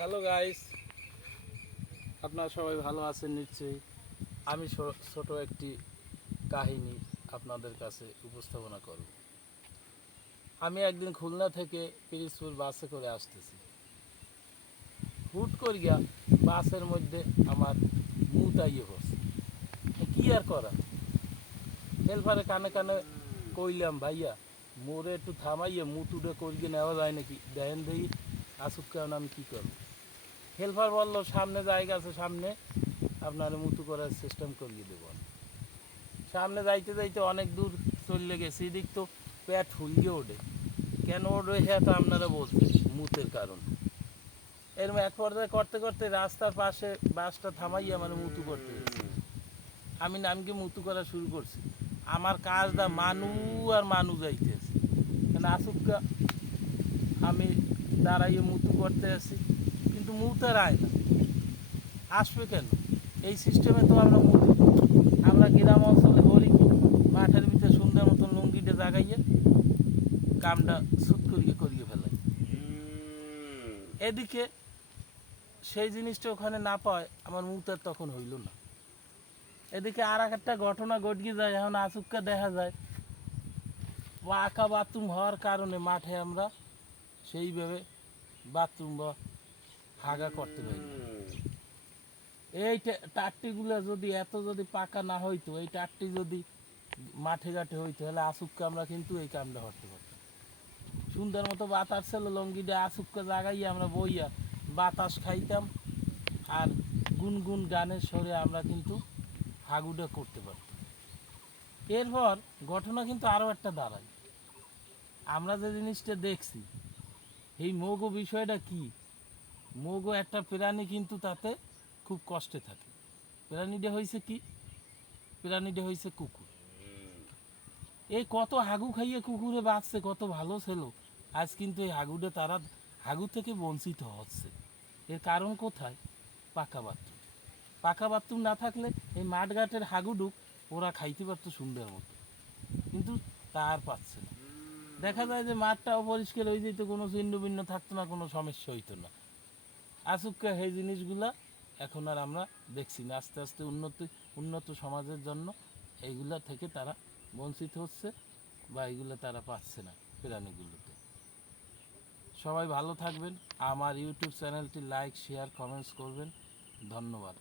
Hello guys, আপনারা সবাই ভালো আছেন নিশ্চয়ই। আমি ছোট একটি কাহিনী আপনাদের কাছে উপস্থাপনা করব। আমি একদিন খুলনা থেকে পিরিজপুর বাসে করে আসতেছি। হুট করিয়া বাসের মধ্যে আমার মুত আইয়ে বসে। কি আর করা, হেলপারে কানে কানে কইলাম, ভাইয়া মোরে একটু থামাইয়ে মুতুটা করিয়ে নেওয়া যায় নাকি, দেখেন দেখি আসুক, কারণ আমি কী করব। হেল্পার বললো সামনে জায়গা আছে, সামনে আপনার মুতু করার সিস্টেম করিয়ে দেব। সামনে যাইতে যাইতে অনেক দূর চলে গেছি, এদিক তো পেট ফুলগে ওঠে। কেন ওঠে হ্যাঁ তো আপনারা বলবেন, মুতের কারণ। এরকম এক পর্যায়ে করতে করতে রাস্তার পাশে বাসটা থামাইয়া মানে মুতু করতে গেছি। আমি নামকে মুতু করা শুরু করছি। আমার কাজটা মানু আর মানু যাইতেছে, কেন আসুকা আমি দাঁড়াইয়ে মুতু করতে আসি, কিন্তু মুতার আয় না। আসবে কেন? এই সিস্টেমে তো আমরা গ্রাম অঞ্চলে করি, মাঠের ভিতরে সুন্দর মতন লুঙ্গিটা জাগাইয়ে কামটা সুত করিয়ে করিয়ে ফেলাই। এদিকে সেই জিনিসটা ওখানে না পায়, আমার মুতার তখন হইল না। এদিকে আর একটা ঘটনা ঘটিয়ে যায়, এখন আচুক্কা দেখা যায় পাকা বাথরুম হওয়ার কারণে মাঠে আমরা সেইভাবে বাথরুম বা হাগা করতে পারি না। এই টাট্টিগুলো যদি পাকা না হইতো, এই টাট্টি যদি মাঠে ঘাটে হইতো, তাহলে আসুককে আমরা কিন্তু এই কামটা করতে পারতাম। সুন্দর মতো বাতাস ছিল, লঙ্গিটা আসুককে জাগাইয়ে আমরা বইয়া বাতাস খাইতাম, আর গুনগুন গানের স্বরে আমরা কিন্তু হাগুটা করতে পারতাম। এরপর ঘটনা কিন্তু আরও একটা দাঁড়ায়। আমরা যে জিনিসটা দেখছি, এই মগো বিষয়টা কি, মগো একটা প্রাণী কিন্তু তাতে খুব কষ্টে থাকে। প্রাণীটা হয়েছে কি? প্রাণীটা হয়েছে কুকুর। এই কত হাগু খাইয়ে কুকুরে বাঁচছে, কত ভালো ছিল। আজ কিন্তু এই হাগু থেকে বঞ্চিত হচ্ছে। এর কারণ কোথায়? পাকা বাথরুম। পাকা বাথরুম না থাকলে এই মাঠঘাটের হাগুডুক ওরা খাইতে পারতো সুন্দর মতো, কিন্তু তা আর পাচ্ছে না। দেখা যায় যে মাঠটা অপরিষ্কার হয়ে যেত, কোনো চিহ্ন ভিন্ন থাকতো না, কোনো সমস্যা হইতো না। আসুক্কা এই জিনিসগুলা এখন আর আমরা দেখছি না। আস্তে আস্তে উন্নত সমাজের জন্য এইগুলা থেকে তারা বঞ্চিত হচ্ছে, বা এইগুলো তারা পাচ্ছে না প্রাণীগুলোতে। সবাই ভালো থাকবেন। আমার ইউটিউব চ্যানেলটি লাইক, শেয়ার, কমেন্টস করবেন। ধন্যবাদ।